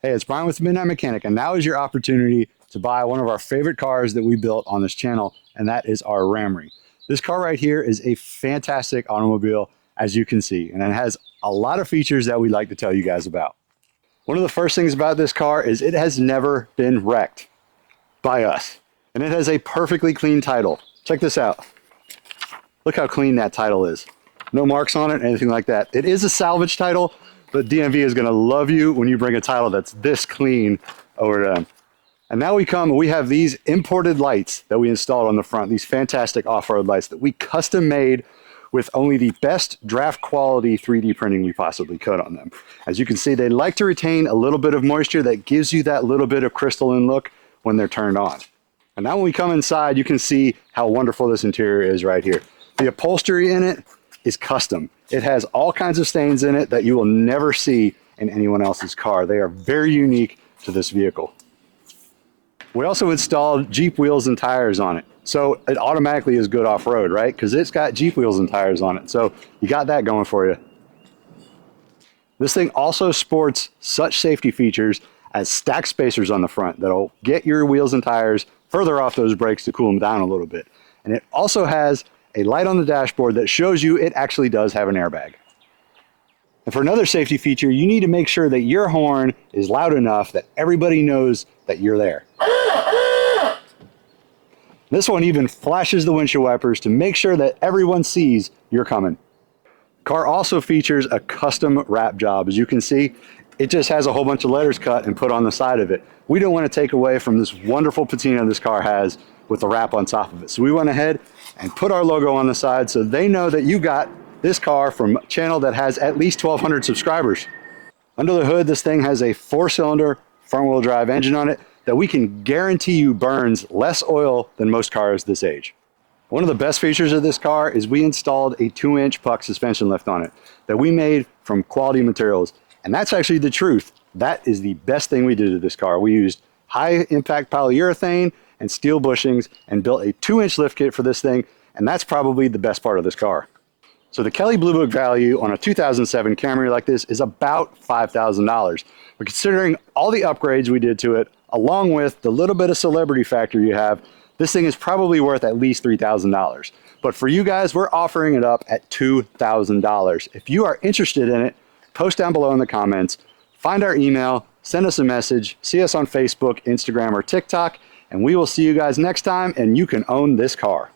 Hey, it's Brian with Midnight Mechanic, and now is your opportunity to buy one of our favorite cars that we built on this channel, and that is our Ramry. This car right here is a fantastic automobile, as you can see, and it has a lot of features that we'd like to tell you guys about. One of the first things about this car is it has never been wrecked by us, and it has a perfectly clean title. Check this out. Look how clean that title is. No marks on it, anything like that. It is a salvage title, but DMV is going to love you when you bring a title that's this clean over to them. And now we have these imported lights that we installed on the front, these fantastic off-road lights that we custom made with only the best draft quality 3D printing we possibly could on them. As you can see, they like to retain a little bit of moisture that gives you that little bit of crystalline look when they're turned on. And now when we come inside, you can see how wonderful this interior is right here. The upholstery in it is custom. It has all kinds of stains in it that you will never see in anyone else's car. They are very unique to this vehicle. We also installed Jeep wheels and tires on it. So it automatically is good off-road, right? Because it's got Jeep wheels and tires on it. So you got that going for you. This thing also sports such safety features as stack spacers on the front that'll get your wheels and tires further off those brakes to cool them down a little bit. And it also has a light on the dashboard that shows you it actually does have an airbag. And for another safety feature, you need to make sure that your horn is loud enough that everybody knows that you're there. This one even flashes the windshield wipers to make sure that everyone sees you're coming. Car also features a custom wrap job. As you can see, it just has a whole bunch of letters cut and put on the side of it. We don't want to take away from this wonderful patina this car has with the wrap on top of it. So we went ahead and put our logo on the side so they know that you got this car from a channel that has at least 1,200 subscribers. Under the hood, this thing has a 4-cylinder front-wheel drive engine on it that we can guarantee you burns less oil than most cars this age. One of the best features of this car is we installed a 2-inch puck suspension lift on it that we made from quality materials. And that's actually the truth. That is the best thing we did to this car. We used high-impact polyurethane and steel bushings and built a 2-inch lift kit for this thing, and that's probably the best part of this car. So the Kelley Blue Book value on a 2007 Camry like this is about $5,000. But considering all the upgrades we did to it, along with the little bit of celebrity factor you have, this thing is probably worth at least $3,000. But for you guys, we're offering it up at $2,000. If you are interested in it, post down below in the comments, find our email, send us a message, see us on Facebook, Instagram, or TikTok, and we will see you guys next time, and you can own this car.